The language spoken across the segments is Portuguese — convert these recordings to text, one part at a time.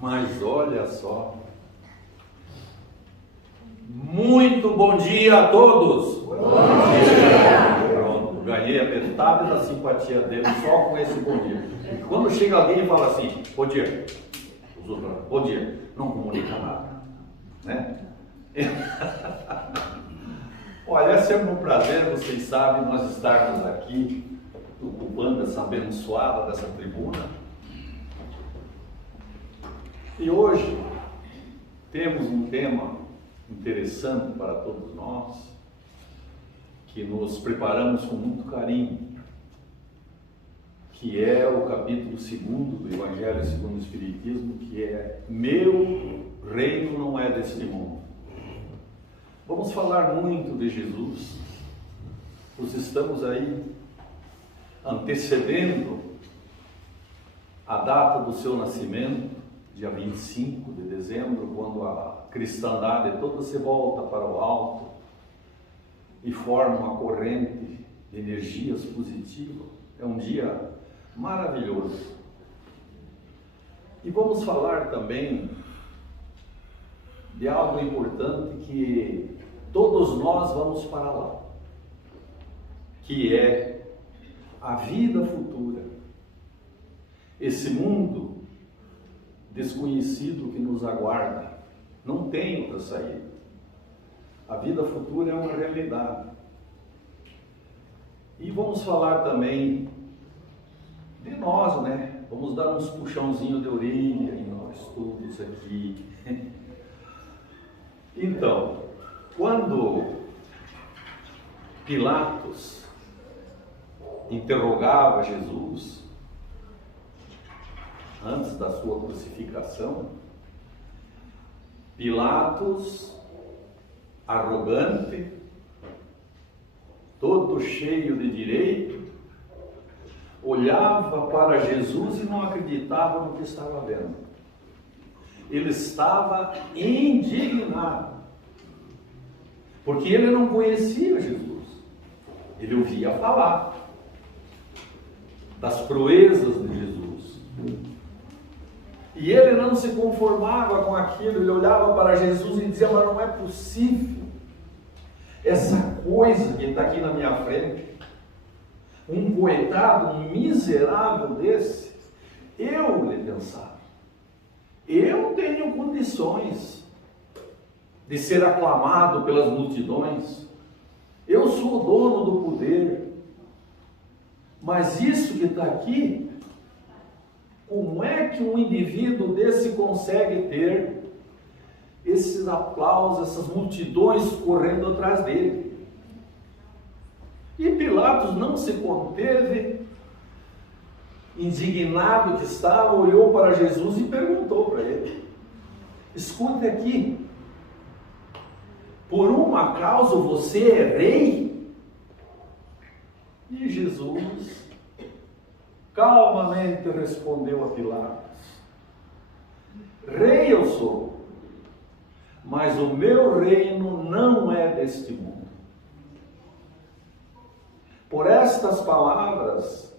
Mas olha só. Muito bom dia a todos. Bom dia. Pronto, ganhei a metade da simpatia dele só com esse bom dia. E quando chega alguém e fala assim, bom dia, os outros falam, bom dia, não comunica nada, né? Olha, é sempre um prazer, vocês sabem, nós estarmos aqui ocupando essa abençoada dessa tribuna. E hoje temos um tema interessante para todos nós, que nos preparamos com muito carinho, que é o capítulo 2 do Evangelho segundo o Espiritismo, que é Meu reino não é deste mundo. Vamos falar muito de Jesus, nós estamos aí antecedendo a data do seu nascimento, dia 25 de dezembro, quando a cristandade toda se volta para o alto e forma uma corrente de energias positivas. É um dia maravilhoso. E vamos falar também de algo importante que todos nós vamos para lá, que é a vida futura. Esse mundo desconhecido que nos aguarda, não tem outra saída. A vida futura é uma realidade. E vamos falar também de nós, né? Vamos dar uns puxãozinhos de orelha em nós todos aqui. Então, quando Pilatos interrogava Jesus antes da sua crucificação, Pilatos, arrogante, todo cheio de direito, olhava para Jesus e não acreditava no que estava vendo. Ele estava indignado, porque ele não conhecia Jesus. Ele ouvia falar das proezas de Jesus. E ele não se conformava com aquilo, ele olhava para Jesus e dizia, mas não é possível essa coisa que está aqui na minha frente, um coitado, um miserável desse, eu lhe pensava, eu tenho condições de ser aclamado pelas multidões, eu sou o dono do poder, mas isso que está aqui, como é que um indivíduo desse consegue ter esses aplausos, essas multidões correndo atrás dele? E Pilatos não se conteve, indignado que estava, olhou para Jesus e perguntou para ele, escute aqui, por um acaso você é rei? E Jesus calmamente respondeu a Pilatos, rei eu sou, mas o meu reino não é deste mundo. Por estas palavras,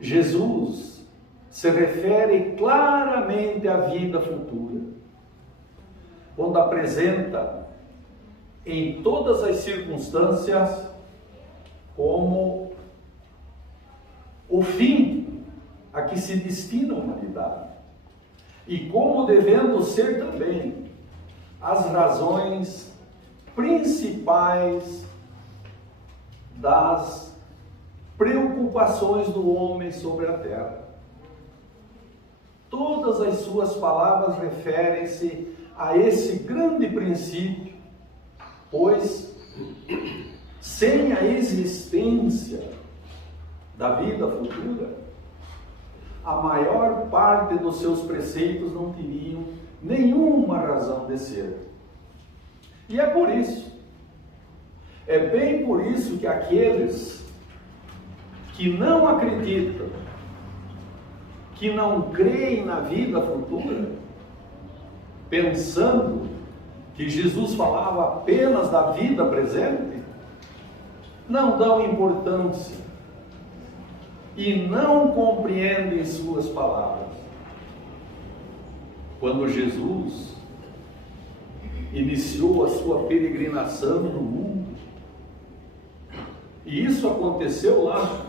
Jesus se refere claramente à vida futura, quando apresenta em todas as circunstâncias como o fim a que se destina a humanidade e como devendo ser também as razões principais das preocupações do homem sobre a terra. Todas as suas palavras referem-se a esse grande princípio, pois sem a existência da vida futura, a maior parte dos seus preceitos não teriam nenhuma razão de ser. E é por isso, é bem por isso que aqueles que não acreditam, que não creem na vida futura, pensando que Jesus falava apenas da vida presente, não dão importância e não compreendem suas palavras. Quando Jesus iniciou a sua peregrinação no mundo, e isso aconteceu lá,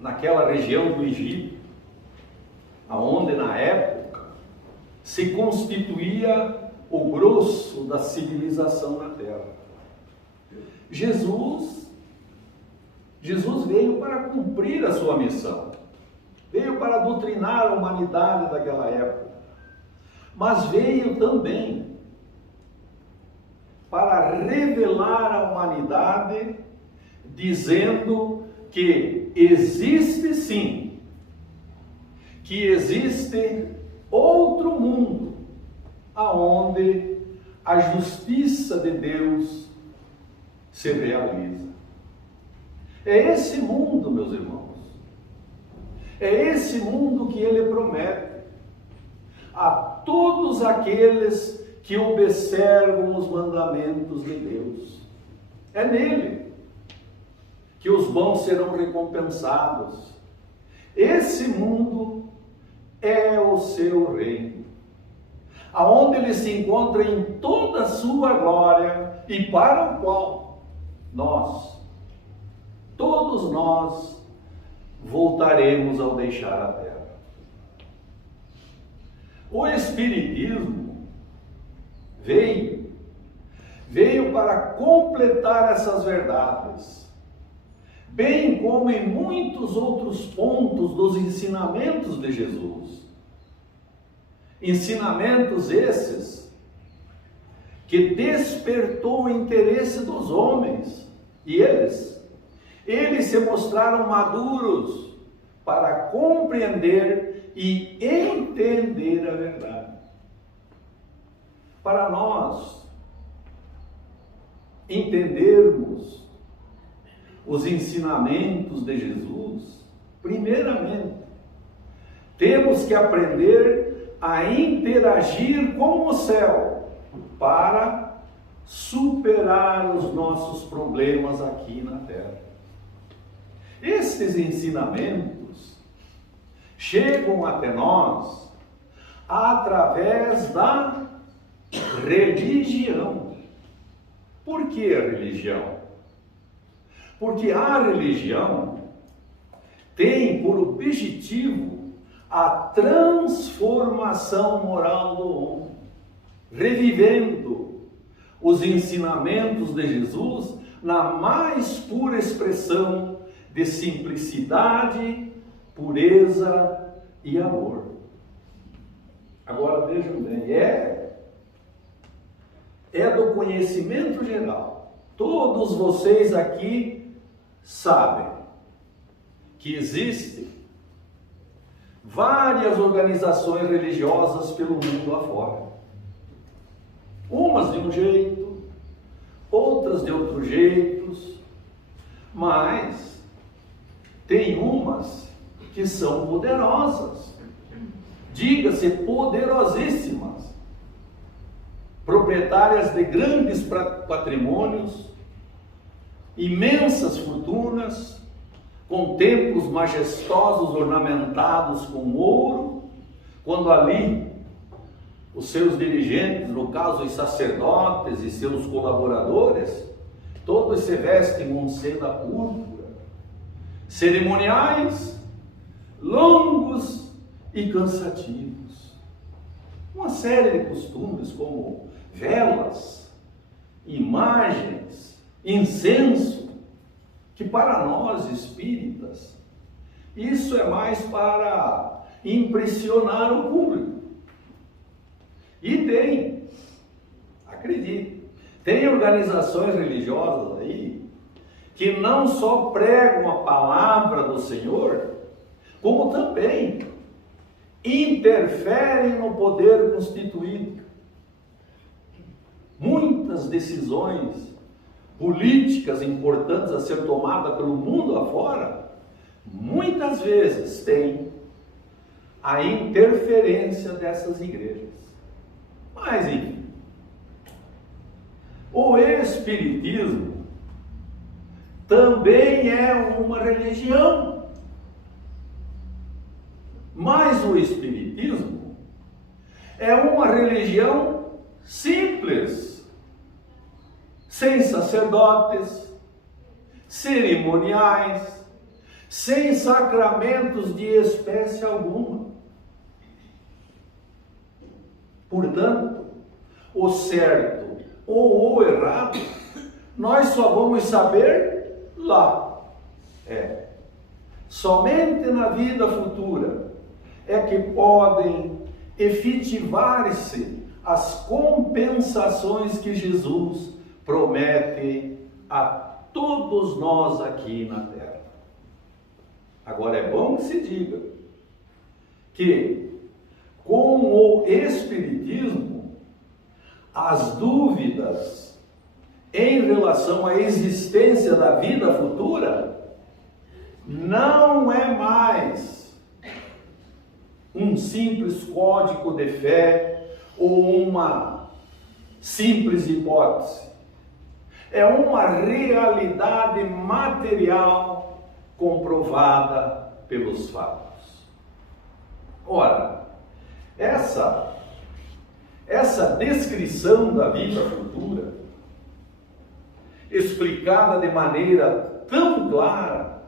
naquela região do Egito, aonde na época se constituía o grosso da civilização na terra. Jesus veio para cumprir a sua missão, veio para doutrinar a humanidade daquela época, mas veio também para revelar à humanidade, dizendo que existe sim, que existe outro mundo, aonde a justiça de Deus se realiza. É esse mundo, meus irmãos, é esse mundo que Ele promete a todos aqueles que observam os mandamentos de Deus. É nele que os bons serão recompensados. Esse mundo é o seu reino, aonde ele se encontra em toda a sua glória e para o qual todos nós voltaremos ao deixar a terra. O Espiritismo veio para completar essas verdades, bem como em muitos outros pontos dos ensinamentos de Jesus. Ensinamentos esses que despertou o interesse dos homens, e eles se mostraram maduros para compreender e entender a verdade. Para nós entendermos os ensinamentos de Jesus, primeiramente, temos que aprender a interagir com o céu para superar os nossos problemas aqui na terra. Estes ensinamentos chegam até nós através da religião. Por que a religião? Porque a religião tem por objetivo a transformação moral do homem, revivendo os ensinamentos de Jesus na mais pura expressão de simplicidade, pureza e amor. Agora vejam bem, é do conhecimento geral. Todos vocês aqui sabem que existem várias organizações religiosas pelo mundo afora. Umas de um jeito, outras de outros jeitos, mas tem umas que são poderosas, diga-se poderosíssimas, proprietárias de grandes patrimônios, imensas fortunas, com templos majestosos ornamentados com ouro, quando ali os seus dirigentes, no caso os sacerdotes e seus colaboradores, todos se vestem com seda púrpura, cerimoniais longos e cansativos, uma série de costumes como velas, imagens, incenso, que para nós espíritas, isso é mais para impressionar o público. E acredite, tem organizações religiosas aí que não só pregam a palavra do Senhor, como também interferem no poder constituído. Muitas decisões políticas importantes a ser tomadas pelo mundo afora, muitas vezes tem a interferência dessas igrejas. Mas, enfim, o Espiritismo também é uma religião, Mas o Espiritismo é uma religião simples, sem sacerdotes, cerimoniais, sem sacramentos de espécie alguma. Portanto, o certo ou o errado, nós só vamos saber lá. Somente na vida futura é que podem efetivar-se as compensações que Jesus promete a todos nós aqui na Terra. Agora é bom que se diga que com o Espiritismo, as dúvidas em relação à existência da vida futura não é mais um simples código de fé ou uma simples hipótese. É uma realidade material comprovada pelos fatos. Ora, essa descrição da vida futura, explicada de maneira tão clara,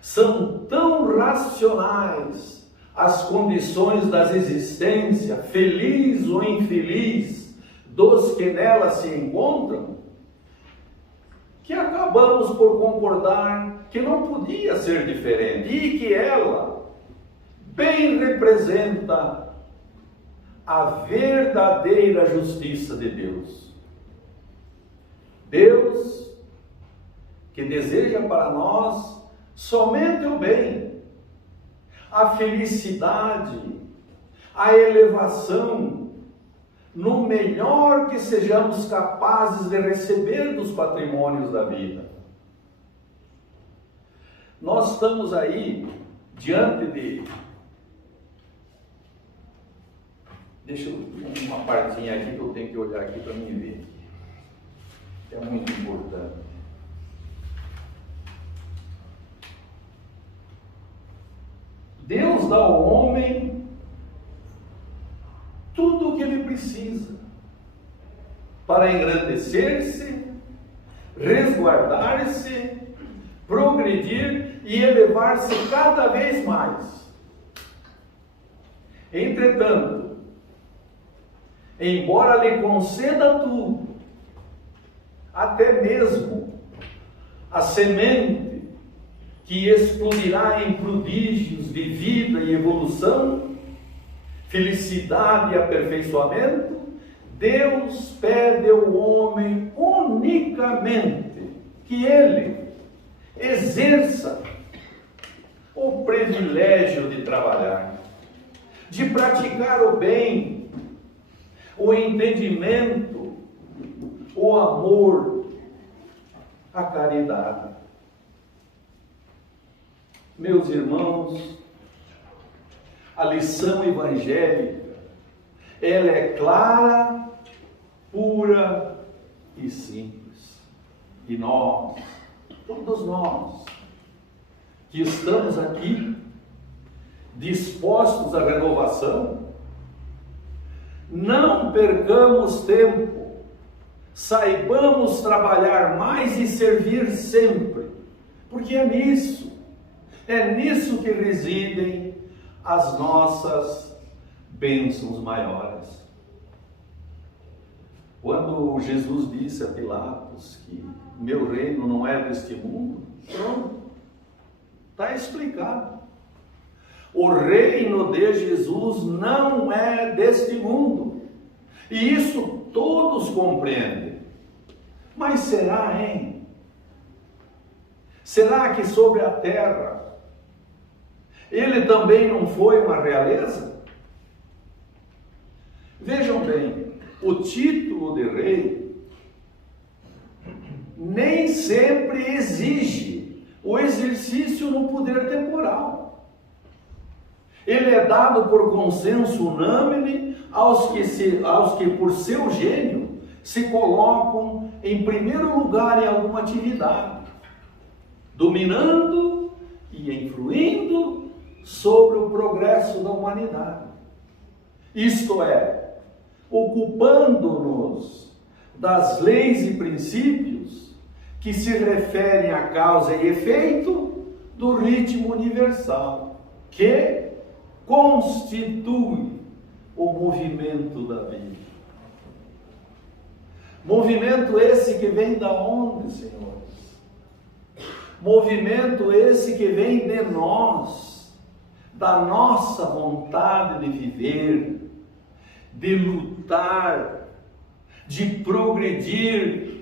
são tão racionais as condições das existências, feliz ou infeliz, dos que nela se encontram, que acabamos por concordar que não podia ser diferente e que ela bem representa a verdadeira justiça de Deus. Deus que deseja para nós somente o bem, a felicidade, a elevação, no melhor que sejamos capazes de receber dos patrimônios da vida. Nós estamos aí diante de... Deixa eu uma partinha aqui que eu tenho que olhar aqui para mim ver. É muito importante. Deus dá ao homem tudo o que ele precisa para engrandecer-se, resguardar-se, progredir e elevar-se cada vez mais. Entretanto, embora lhe conceda tudo, até mesmo a semente que explodirá em prodígios de vida e evolução, felicidade e aperfeiçoamento, Deus pede ao homem unicamente que ele exerça o privilégio de trabalhar, de praticar o bem, o entendimento, o amor, a caridade. Meus irmãos, a lição evangélica, ela é clara, pura e simples. E nós, todos nós, que estamos aqui, dispostos à renovação, não percamos tempo, saibamos trabalhar mais e servir sempre, porque é nisso que residem as nossas bênçãos maiores. Quando Jesus disse a Pilatos que meu reino não é deste mundo, pronto, está explicado. O reino de Jesus não é deste mundo, e isso todos compreendem. Mas será, hein? Será que sobre a terra ele também não foi uma realeza? Vejam bem, o título de rei nem sempre exige o exercício no poder temporal. Ele é dado por consenso unânime aos que por seu gênio se colocam em primeiro lugar em alguma atividade, dominando e influindo sobre o progresso da humanidade. Isto é, ocupando-nos das leis e princípios que se referem à causa e efeito do ritmo universal, que constitui o movimento da vida. Movimento esse que vem da onde, senhores? Movimento esse que vem de nós, da nossa vontade de viver, de lutar, de progredir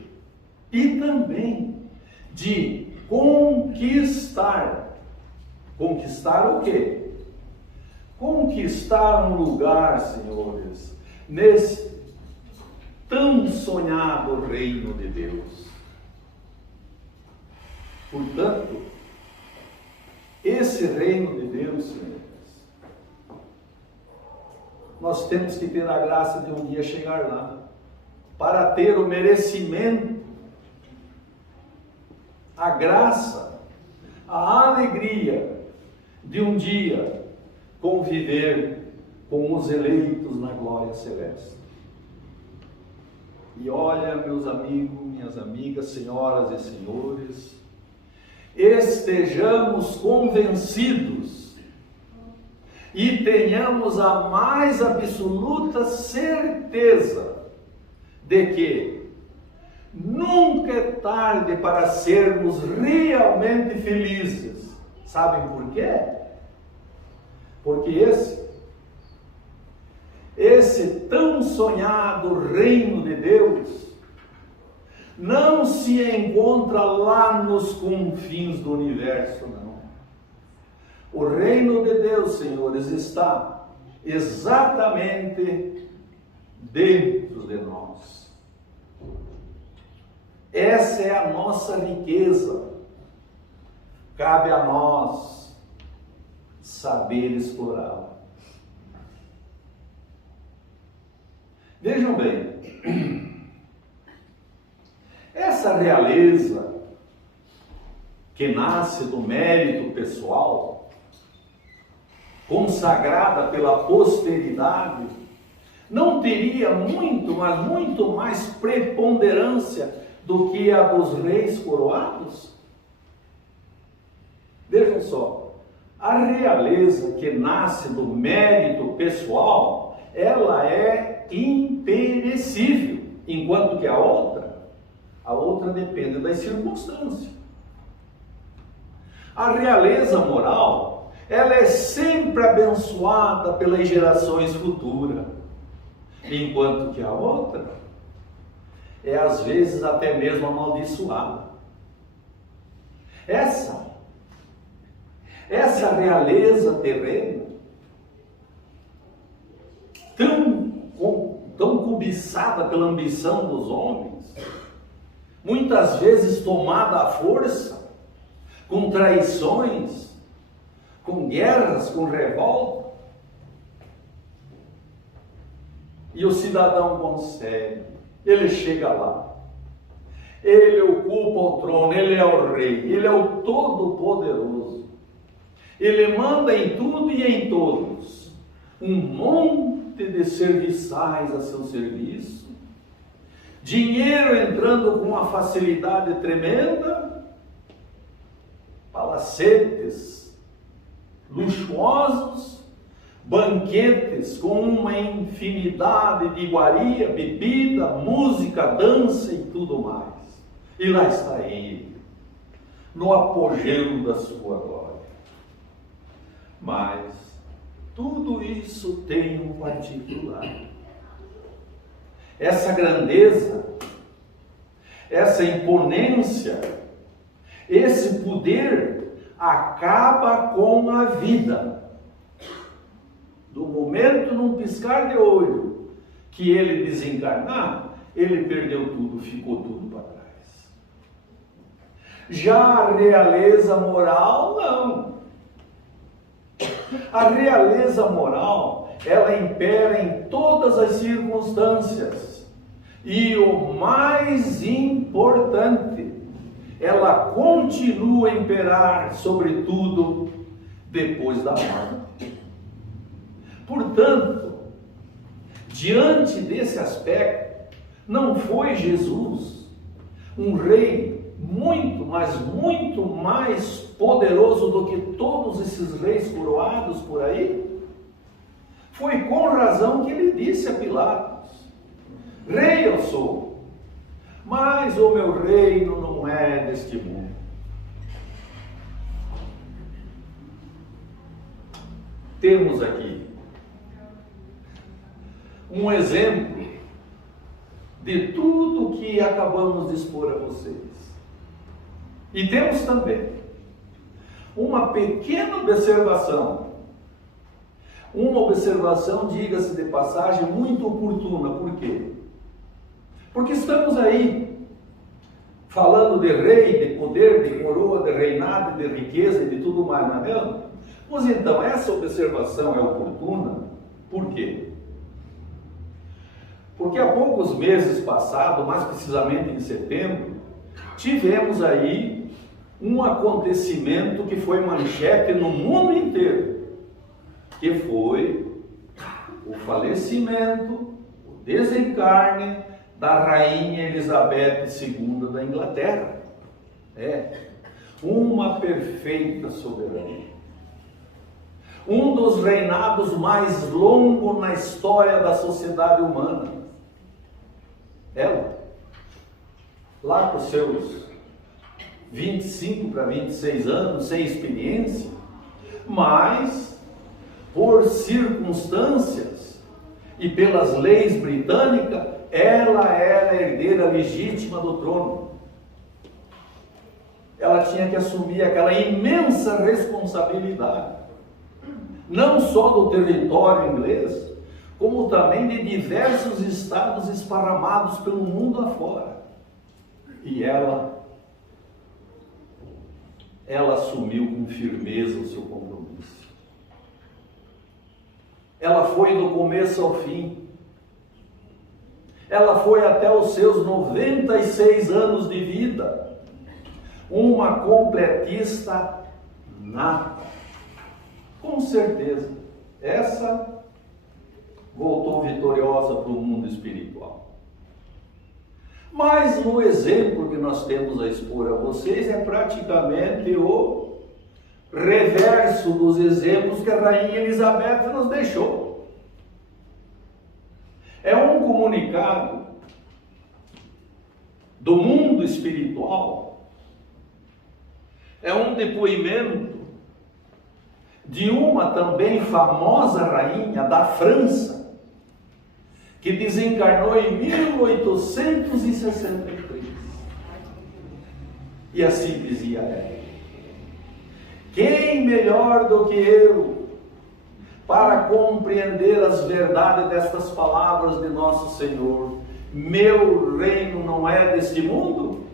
e também de conquistar. Conquistar o quê? Conquistar um lugar, senhores, nesse tão sonhado reino de Deus. Portanto, esse reino de Deus, senhores, nós temos que ter a graça de um dia chegar lá, para ter o merecimento, a graça, a alegria de um dia conviver com os eleitos na glória celeste. E olha, meus amigos, minhas amigas, senhoras e senhores, estejamos convencidos e tenhamos a mais absoluta certeza de que nunca é tarde para sermos realmente felizes. Sabem por quê? Porque esse tão sonhado reino de Deus não se encontra lá nos confins do universo, não. O reino de Deus, senhores, está exatamente dentro de nós. Essa é a nossa riqueza. Cabe a nós saber explorá-la. Vejam bem, essa realeza que nasce do mérito pessoal, consagrada pela posteridade, não teria muito, mas muito mais preponderância do que a dos reis coroados? Vejam só, a realeza que nasce do mérito pessoal, ela é imperecível, enquanto que a outra depende das circunstâncias. A realeza moral, ela é sempre abençoada pelas gerações futuras, enquanto que a outra é às vezes até mesmo amaldiçoada. Essa realeza terrena, tão cobiçada pela ambição dos homens, muitas vezes tomada à força, com traições, com guerras, com revolta, e o cidadão consegue, ele chega lá, ele ocupa o trono, ele é o rei, ele é o todo-poderoso, ele manda em tudo e em todos, um monte de serviçais a seu serviço, dinheiro entrando com uma facilidade tremenda, palacetes luxuosos, banquetes com uma infinidade de iguaria, bebida, música, dança e tudo mais. E lá está ele, no apogeu da sua glória. Mas tudo isso tem um particular. Essa grandeza, essa imponência, esse poder acaba com a vida. Do momento, num piscar de olho, que ele desencarnar, ele perdeu tudo, ficou tudo para trás. Já a realeza moral, não. A realeza moral, ela impera em todas as circunstâncias. E o mais importante, ela continua a imperar sobre tudo depois da morte. Portanto, diante desse aspecto, não foi Jesus um rei muito, mas muito mais poderoso do que todos esses reis coroados por aí? Foi com razão que ele disse a Pilatos: rei eu sou, mas o meu reino não é deste mundo. Temos aqui um exemplo de tudo que acabamos de expor a vocês. E temos também uma pequena observação, diga-se de passagem, muito oportuna. Por quê? Porque estamos aí falando de rei, de poder, de coroa, de reinado, de riqueza e de tudo mais, não é mesmo? Pois então, essa observação é oportuna. Por quê? Porque há poucos meses passados, mais precisamente em setembro, tivemos aí um acontecimento que foi manchete no mundo inteiro, que foi o falecimento, o desencarne da rainha Elizabeth II da Inglaterra. Uma perfeita soberania. Um dos reinados mais longos na história da sociedade humana. Ela, lá com seus 25 para 26 anos, sem experiência, mas por circunstâncias e pelas leis britânicas, ela era a herdeira legítima do trono. Ela tinha que assumir aquela imensa responsabilidade, não só do território inglês, como também de diversos estados esparramados pelo mundo afora. E ela assumiu com firmeza o seu compromisso. Ela foi do começo ao fim. Ela foi até os seus 96 anos de vida, uma completista nata. Com certeza, essa voltou vitoriosa para o mundo espiritual. Mas no exemplo que nós temos a expor a vocês é praticamente o reverso dos exemplos que a rainha Elizabeth nos deixou. É um comunicado do mundo espiritual, é um depoimento de uma também famosa rainha da França, que desencarnou em 1863. E assim dizia ela: quem melhor do que eu para compreender as verdades destas palavras de nosso Senhor? Meu reino não é deste mundo?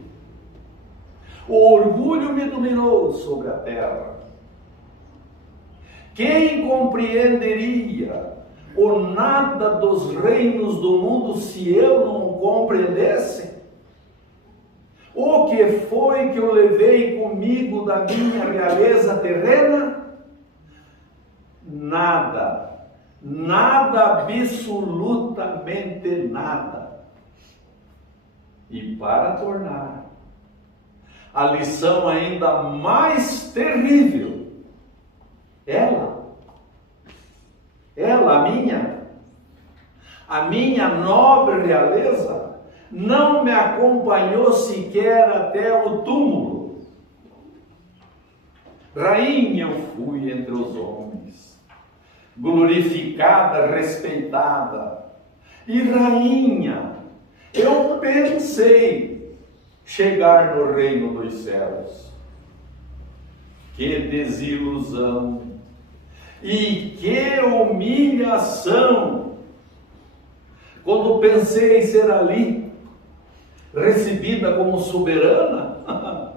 O orgulho me dominou sobre a terra. Quem compreenderia o nada dos reinos do mundo se eu não compreendesse? O que foi que eu levei comigo da minha realeza terrena? Nada, absolutamente nada. E para tornar a lição ainda mais terrível, a minha nobre realeza, não me acompanhou sequer até o túmulo. Rainha eu fui entre os homens, glorificada, respeitada, e rainha, eu pensei chegar no reino dos céus. Que desilusão! E que humilhação! Quando pensei em ser ali, recebida como soberana,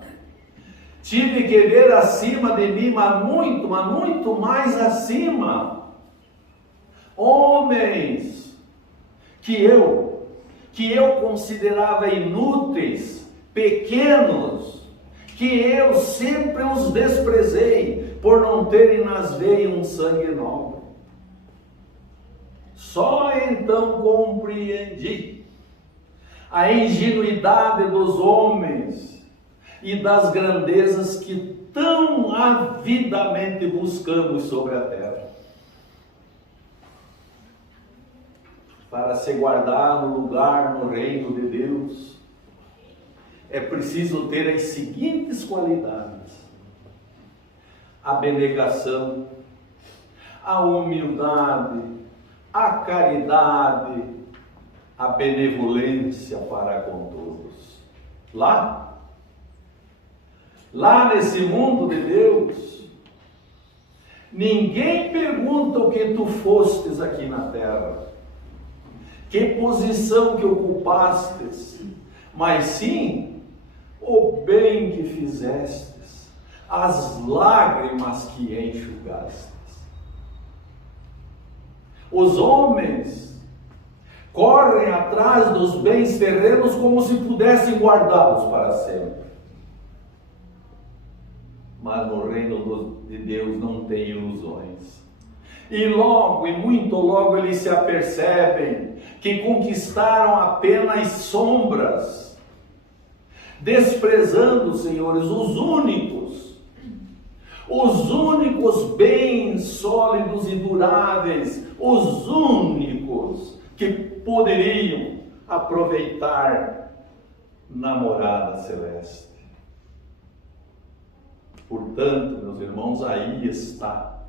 tive que ver acima de mim, mas muito mais acima, homens que eu considerava inúteis, pequenos, que eu sempre os desprezei, por não terem nas veias um sangue nobre. Só então compreendi a ingenuidade dos homens e das grandezas que tão avidamente buscamos sobre a terra. Para se guardar no lugar no reino de Deus, é preciso ter as seguintes qualidades: a abnegação, a humildade, a caridade, a benevolência para com todos. Lá nesse mundo de Deus, ninguém pergunta o que tu fostes aqui na terra, que posição que ocupastes, mas sim o bem que fizestes, as lágrimas que enxugastes. Os homens correm atrás dos bens terrenos como se pudessem guardá-los para sempre. Mas no reino de Deus não tem ilusões. E logo, e muito logo, eles se apercebem que conquistaram apenas sombras, desprezando, senhores, os únicos bens sólidos e duráveis, os únicos que poderiam aproveitar na morada celeste. Portanto, meus irmãos, aí está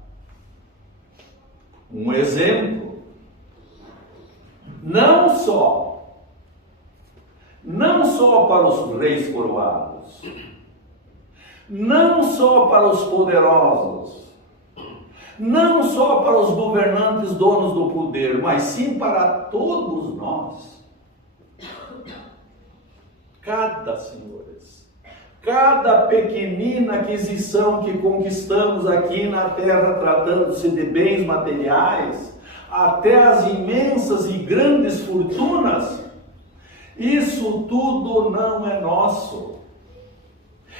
um exemplo, não só para os reis coroados, não só para os poderosos, não só para os governantes donos do poder, mas sim para todos nós. Cada pequenina aquisição que conquistamos aqui na terra, tratando-se de bens materiais, até as imensas e grandes fortunas, isso tudo não é nosso.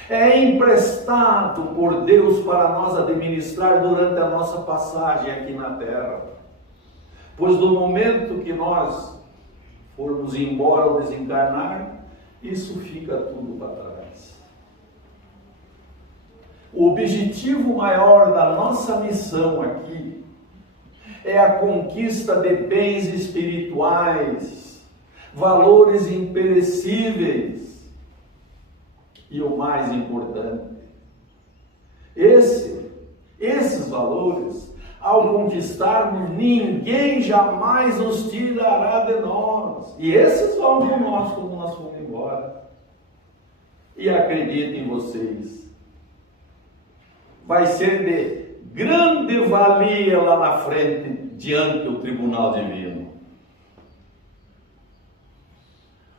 É emprestado por Deus para nós administrar durante a nossa passagem aqui na terra. Pois do momento que nós formos embora ou desencarnar, isso fica tudo para trás. O objetivo maior da nossa missão aqui é a conquista de bens espirituais, valores imperecíveis. E o mais importante, esses valores, ao conquistarmos, ninguém jamais os tirará de nós. E esses vão com nós quando nós formos embora. E acreditem vocês, vai ser de grande valia lá na frente, diante do tribunal divino.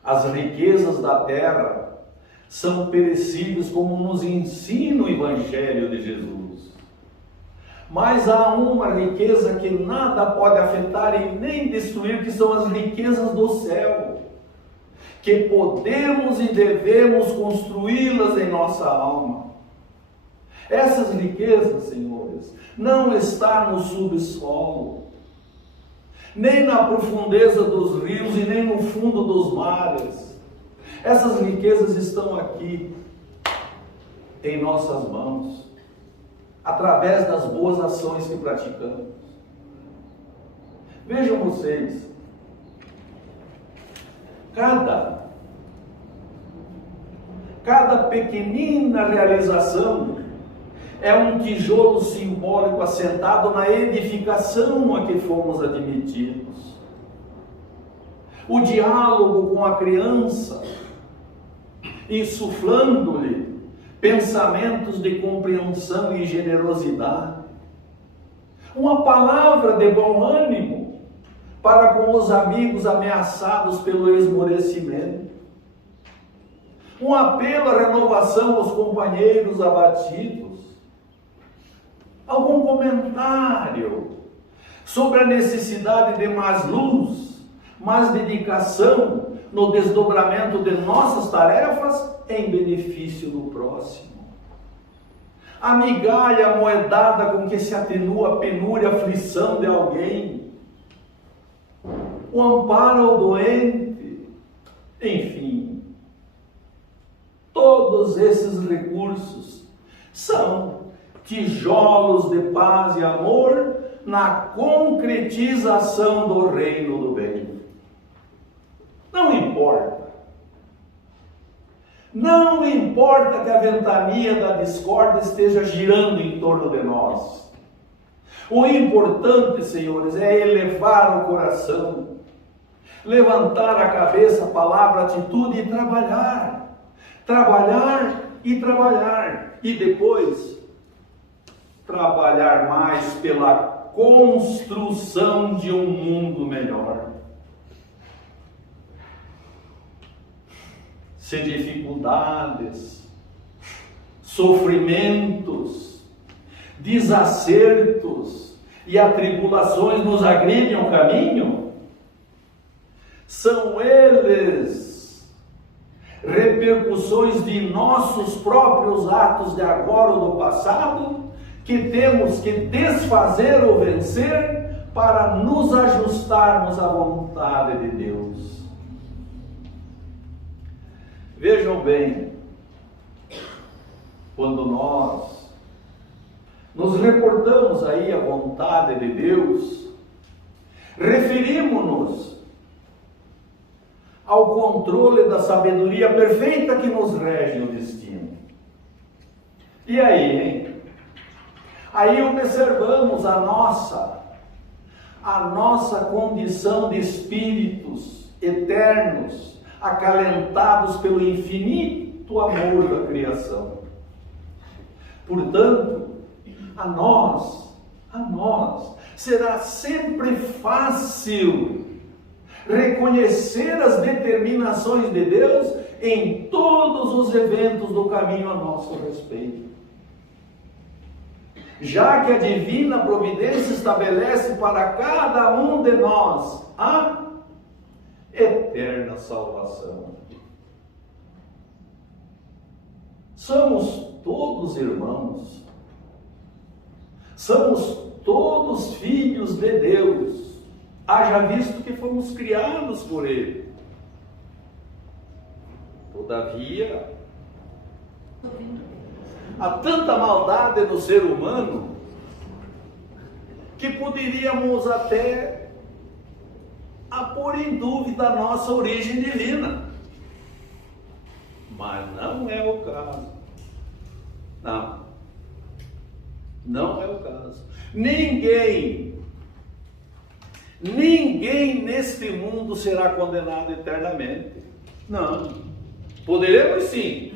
As riquezas da terra são perecíveis, como nos ensina o Evangelho de Jesus. Mas há uma riqueza que nada pode afetar e nem destruir, que são as riquezas do céu, que podemos e devemos construí-las em nossa alma. Essas riquezas, senhores, não estão no subsolo, nem na profundeza dos rios e nem no fundo dos mares. Essas riquezas estão aqui, em nossas mãos, através das boas ações que praticamos. Vejam vocês, cada pequenina realização é um tijolo simbólico assentado na edificação a que fomos admitidos. O diálogo com a criança, insuflando-lhe pensamentos de compreensão e generosidade. Uma palavra de bom ânimo para com os amigos ameaçados pelo esmorecimento. Um apelo à renovação aos companheiros abatidos. Algum comentário sobre a necessidade de mais luz, mais dedicação no desdobramento de nossas tarefas em benefício do próximo. a migalha moedada com que se atenua a penúria, a aflição de alguém, o amparo ao doente, enfim, todos esses recursos são tijolos de paz e amor na concretização do reino do bem. Não importa. Não importa que a ventania da discórdia esteja girando em torno de nós. O importante, senhores, é elevar o coração, levantar a cabeça, a palavra, a atitude e trabalhar. Trabalhar e trabalhar. E depois, trabalhar mais pela construção de um mundo melhor. Se dificuldades, sofrimentos, desacertos e atribulações nos agridem o caminho, são eles repercussões de nossos próprios atos de agora ou do passado, que temos que desfazer ou vencer para nos ajustarmos à vontade de Deus. Vejam bem, quando nós nos reportamos aí à vontade de Deus, referimos-nos ao controle da sabedoria perfeita que nos rege o destino. E aí, hein? Aí observamos a nossa condição de espíritos eternos, acalentados pelo infinito amor da criação. Portanto, a nós será sempre fácil reconhecer as determinações de Deus em todos os eventos do caminho a nosso respeito. Já que a divina providência estabelece para cada um de nós a eterna salvação. Somos todos irmãos, somos todos filhos de Deus, haja visto que fomos criados por Ele. Todavia, há tanta maldade no ser humano que poderíamos até a pôr em dúvida a nossa origem divina. Mas não é o caso. Não é o caso. Ninguém neste mundo será condenado eternamente. Não. Poderemos sim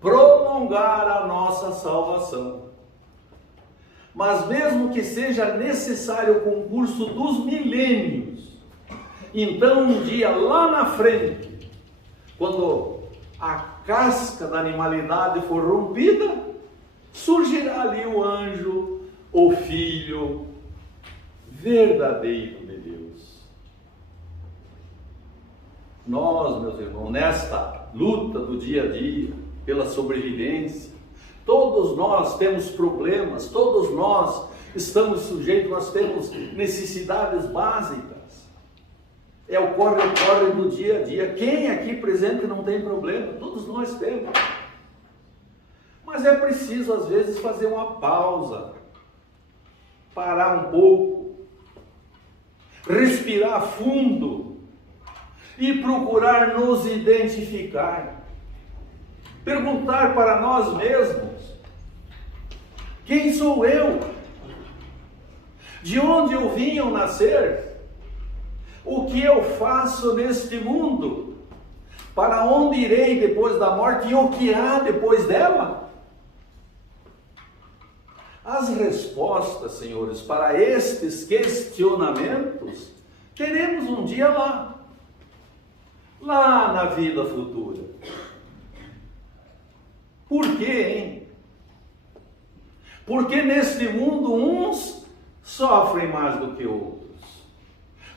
prolongar a nossa salvação. Mas mesmo que seja necessário o concurso dos milênios, então um dia lá na frente, quando a casca da animalidade for rompida, surgirá ali o anjo, o filho verdadeiro de Deus. Nós, meus irmãos, nesta luta do dia a dia, pela sobrevivência, todos nós temos problemas, todos nós estamos sujeitos, nós temos necessidades básicas. É o corre-corre do dia a dia. Quem aqui presente não tem problema? Todos nós temos. Mas é preciso, às vezes, fazer uma pausa, parar um pouco, respirar fundo e procurar nos identificar. Perguntar para nós mesmos: quem sou eu? De onde eu vim ao nascer? O que eu faço neste mundo? Para onde irei depois da morte e o que há depois dela? As respostas, senhores, para estes questionamentos, teremos um dia lá na vida futura. Por quê, hein? Porque neste mundo uns sofrem mais do que outros.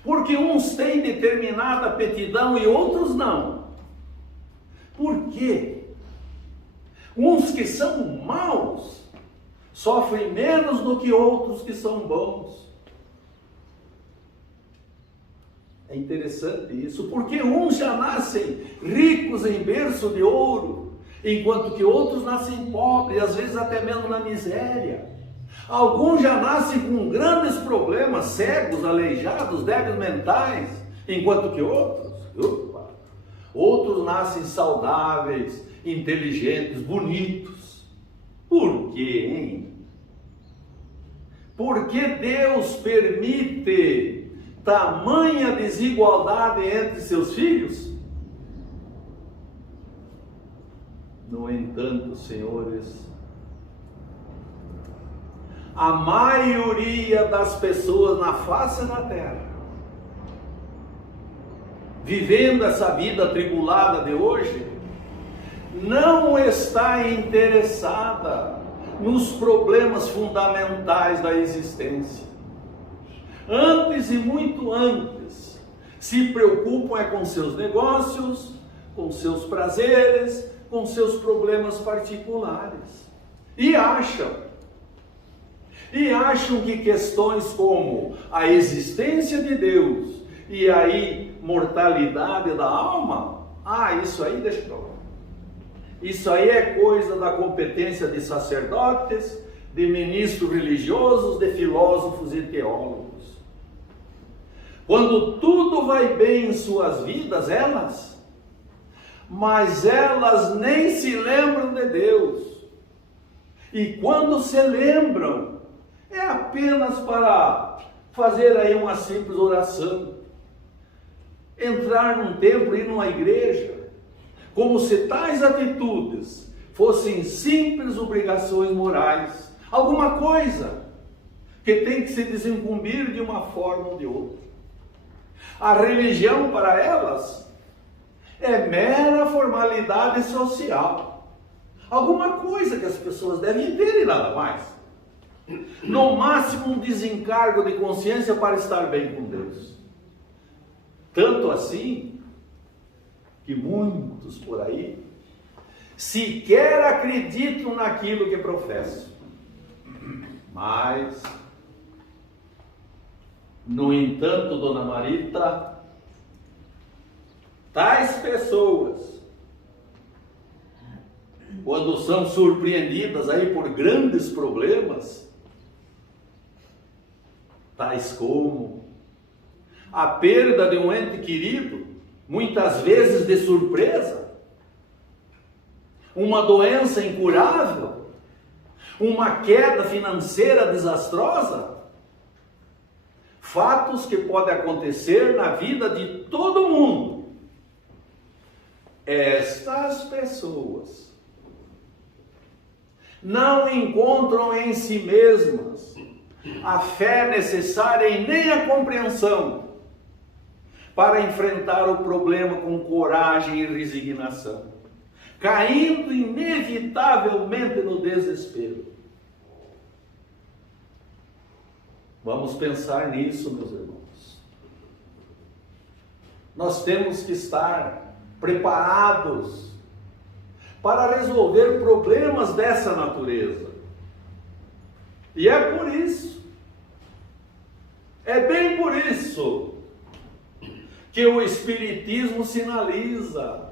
Porque uns têm determinada aptidão e outros não. Por quê? Uns que são maus sofrem menos do que outros que são bons. É interessante isso, porque uns já nascem ricos em berço de ouro, enquanto que outros nascem pobres, às vezes até mesmo na miséria. Alguns já nascem com grandes problemas, cegos, aleijados, débeis mentais, enquanto que outros nascem saudáveis, inteligentes, bonitos. Por quê, hein? Por que Deus permite tamanha desigualdade entre seus filhos? No entanto, senhores, a maioria das pessoas na face da terra, vivendo essa vida atribulada de hoje, não está interessada nos problemas fundamentais da existência. Antes e muito antes, se preocupam com seus negócios, com seus prazeres, com seus problemas particulares. E acham que questões como a existência de Deus e a imortalidade da alma, isso aí deixa pra lá. Isso aí é coisa da competência de sacerdotes, de ministros religiosos, de filósofos e teólogos. Quando tudo vai bem em suas vidas, mas elas nem se lembram de Deus. E quando se lembram, é apenas para fazer aí uma simples oração, entrar num templo, ir numa igreja, como se tais atitudes fossem simples obrigações morais, alguma coisa que tem que se desincumbir de uma forma ou de outra. A religião para elas é mera formalidade social, alguma coisa que as pessoas devem ter e nada mais. No máximo um desencargo de consciência para estar bem com Deus. Tanto assim que muitos por aí sequer acreditam naquilo que professam. Mas, no entanto, Dona Marita, tais pessoas, quando são surpreendidas aí por grandes problemas, tais como a perda de um ente querido, muitas vezes de surpresa, uma doença incurável, uma queda financeira desastrosa, fatos que podem acontecer na vida de todo mundo. Estas pessoas não encontram em si mesmas a fé necessária e nem a compreensão para enfrentar o problema com coragem e resignação, caindo inevitavelmente no desespero. Vamos pensar nisso, meus irmãos. Nós temos que estar preparados para resolver problemas dessa natureza. E é por isso, é bem por isso, que o Espiritismo sinaliza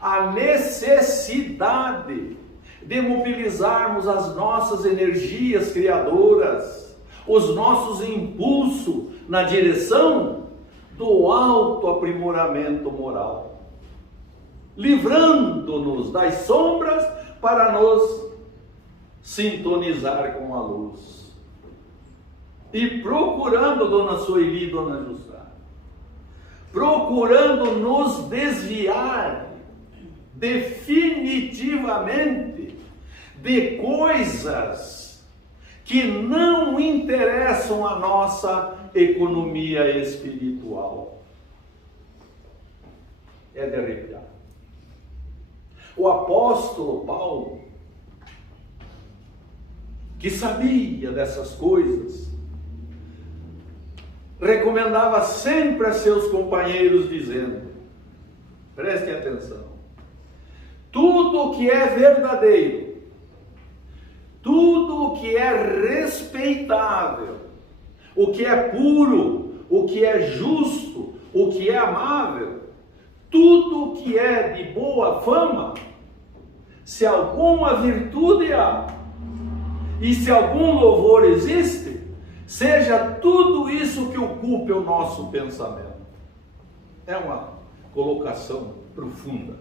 a necessidade de mobilizarmos as nossas energias criadoras, os nossos impulsos na direção do autoaprimoramento moral, livrando-nos das sombras para nos sintonizar com a luz. E procurando, Dona Sueli e Dona Jussara, procurando nos desviar definitivamente de coisas que não interessam a nossa economia espiritual. É de arrepiar. O apóstolo Paulo, que sabia dessas coisas, recomendava sempre a seus companheiros, dizendo: prestem atenção, tudo o que é verdadeiro, tudo o que é respeitável, o que é puro, o que é justo, o que é amável, tudo o que é de boa fama, se alguma virtude há, e se algum louvor existe, seja tudo isso que ocupe o nosso pensamento. É uma colocação profunda.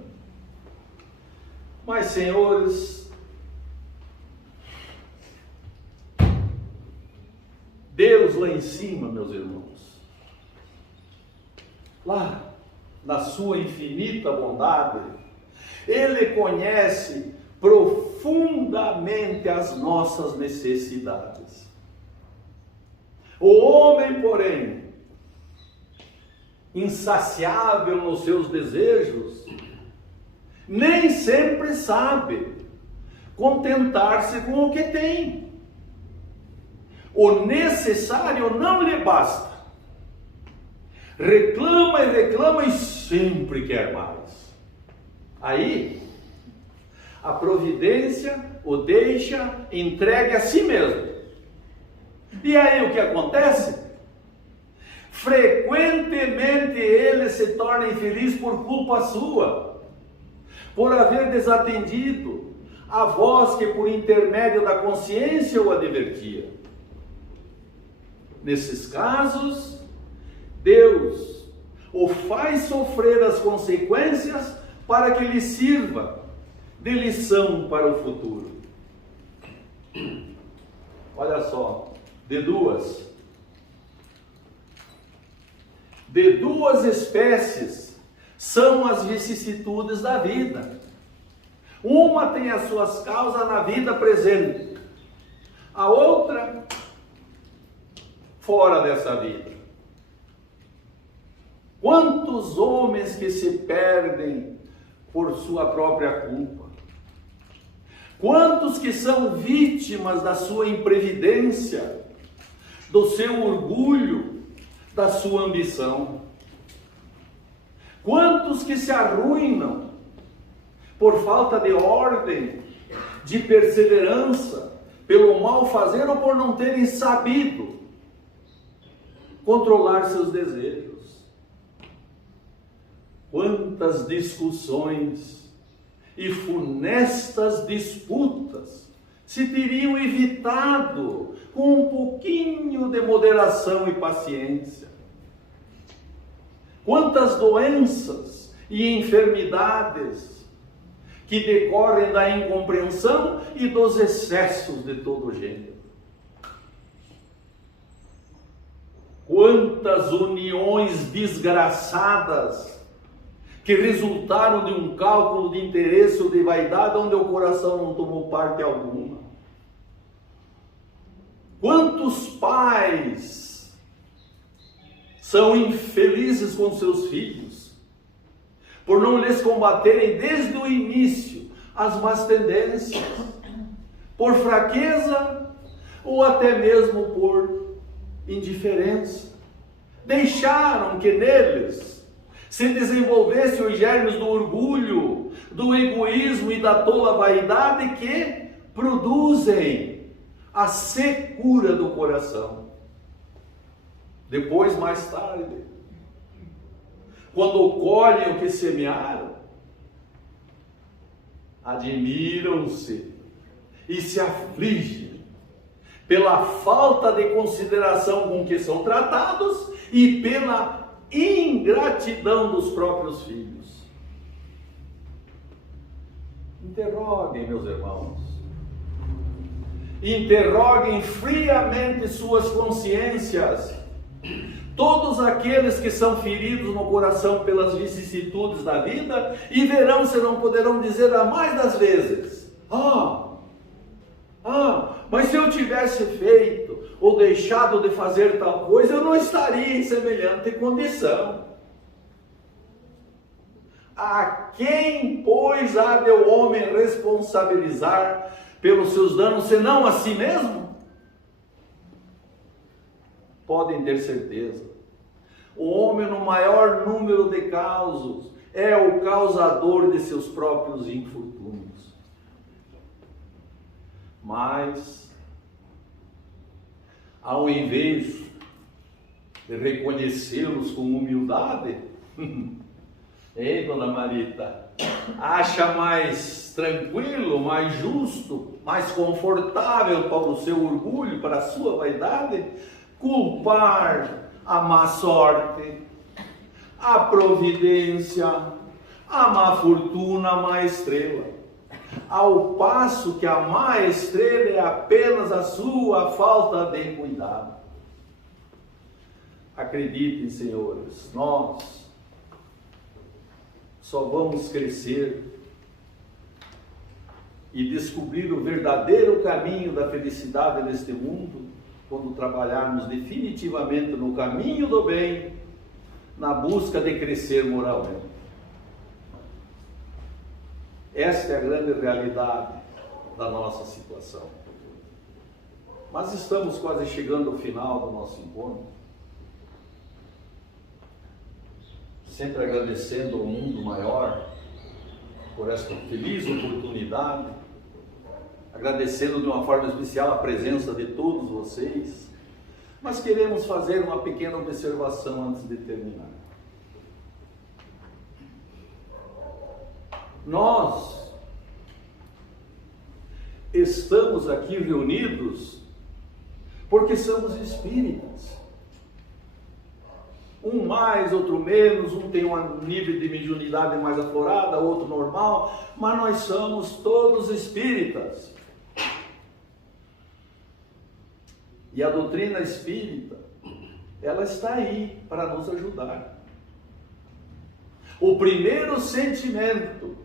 Mas, senhores, Deus lá em cima, meus irmãos, lá na sua infinita bondade, Ele conhece profundamente as nossas necessidades. O homem, porém, insaciável nos seus desejos, nem sempre sabe contentar-se com o que tem. O necessário não lhe basta. Reclama e reclama e sempre quer mais. Aí, a providência o deixa entregue a si mesmo. E aí o que acontece? Frequentemente ele se torna infeliz por culpa sua, por haver desatendido a voz que por intermédio da consciência o advertia. Nesses casos, Deus o faz sofrer as consequências para que lhe sirva de lição para o futuro. Olha só, de duas espécies são as vicissitudes da vida. Uma tem as suas causas na vida presente, a outra fora dessa vida. Quantos homens que se perdem por sua própria culpa? Quantos que são vítimas da sua imprevidência, do seu orgulho, da sua ambição? Quantos que se arruinam por falta de ordem, de perseverança, pelo mal fazer ou por não terem sabido controlar seus desejos? Quantas discussões e funestas disputas se teriam evitado com um pouquinho de moderação e paciência? Quantas doenças e enfermidades que decorrem da incompreensão e dos excessos de todo gênero? Quantas uniões desgraçadas que resultaram de um cálculo de interesse ou de vaidade onde o coração não tomou parte alguma? Quantos pais são infelizes com seus filhos por não lhes combaterem desde o início as más tendências, por fraqueza ou até mesmo por indiferença? Deixaram que neles se desenvolvessem os germes do orgulho, do egoísmo e da tola vaidade que produzem a secura do coração. Depois, mais tarde, quando colhem o que semearam, admiram-se e se afligem pela falta de consideração com que são tratados e pela ingratidão dos próprios filhos. Interroguem, meus irmãos. Interroguem friamente suas consciências. Todos aqueles que são feridos no coração pelas vicissitudes da vida, e verão se não poderão dizer a mais das vezes: mas se eu tivesse feito ou deixado de fazer tal coisa, eu não estaria em semelhante condição. A quem, pois, há de o homem responsabilizar pelos seus danos, senão a si mesmo? Podem ter certeza, o homem, no maior número de casos, é o causador de seus próprios infortúnios. Mas, ao invés de reconhecê-los com humildade, hein, dona Marita? Acha mais tranquilo, mais justo, mais confortável para o seu orgulho, para a sua vaidade, culpar a má sorte, a providência, a má fortuna, a má estrela. Ao passo que a má estrela é apenas a sua falta de cuidado. Acreditem, senhores, nós só vamos crescer e descobrir o verdadeiro caminho da felicidade neste mundo quando trabalharmos definitivamente no caminho do bem, na busca de crescer moralmente. Esta é a grande realidade da nossa situação. Mas estamos quase chegando ao final do nosso encontro. Sempre agradecendo ao mundo maior por esta feliz oportunidade, agradecendo de uma forma especial a presença de todos vocês, mas queremos fazer uma pequena observação antes de terminar. Nós estamos aqui reunidos porque somos espíritas. Um mais, outro menos, um tem um nível de mediunidade mais aflorada, outro normal, mas nós somos todos espíritas. E a doutrina espírita, ela está aí para nos ajudar. O primeiro sentimento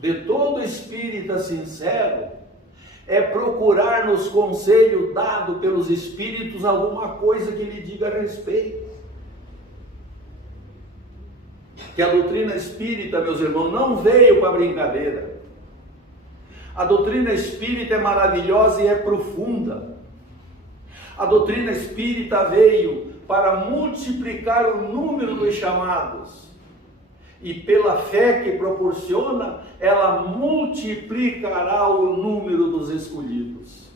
de todo espírita sincero é procurar nos conselho dado pelos espíritos alguma coisa que lhe diga a respeito. Que a doutrina espírita, meus irmãos, não veio para brincadeira. A doutrina espírita é maravilhosa e é profunda. A doutrina espírita veio para multiplicar o número dos chamados. E pela fé que proporciona, ela multiplicará o número dos escolhidos.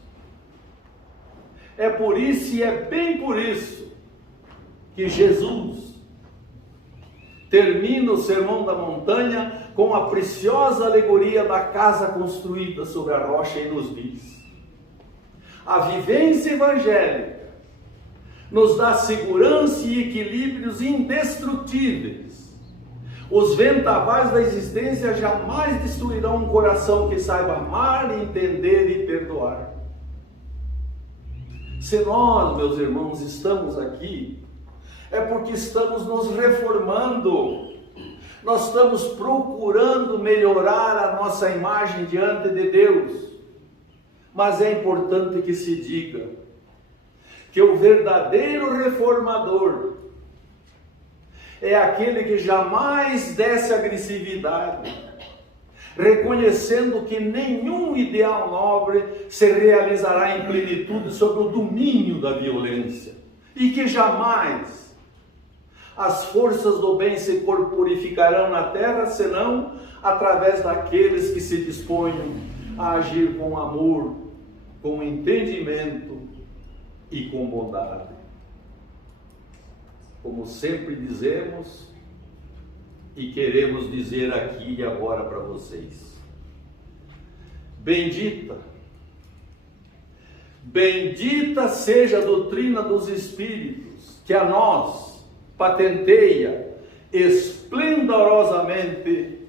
É por isso e é bem por isso que Jesus termina o Sermão da Montanha com a preciosa alegoria da casa construída sobre a rocha e nos diz: a vivência evangélica nos dá segurança e equilíbrios indestrutíveis. Os vendavais da existência jamais destruirão um coração que saiba amar, entender e perdoar. Se nós, meus irmãos, estamos aqui, é porque estamos nos reformando. Nós estamos procurando melhorar a nossa imagem diante de Deus. Mas é importante que se diga que o verdadeiro reformador é aquele que jamais desce agressividade, reconhecendo que nenhum ideal nobre se realizará em plenitude sob o domínio da violência, e que jamais as forças do bem se corporificarão na terra, senão através daqueles que se dispõem a agir com amor, com entendimento e com bondade. Como sempre dizemos e queremos dizer aqui e agora para vocês: bendita seja a doutrina dos Espíritos, que a nós patenteia esplendorosamente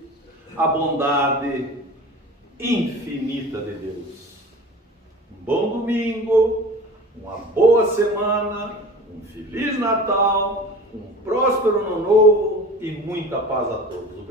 a bondade infinita de Deus. Um bom domingo, uma boa semana, um Feliz Natal, um próspero Ano Novo e muita paz a todos.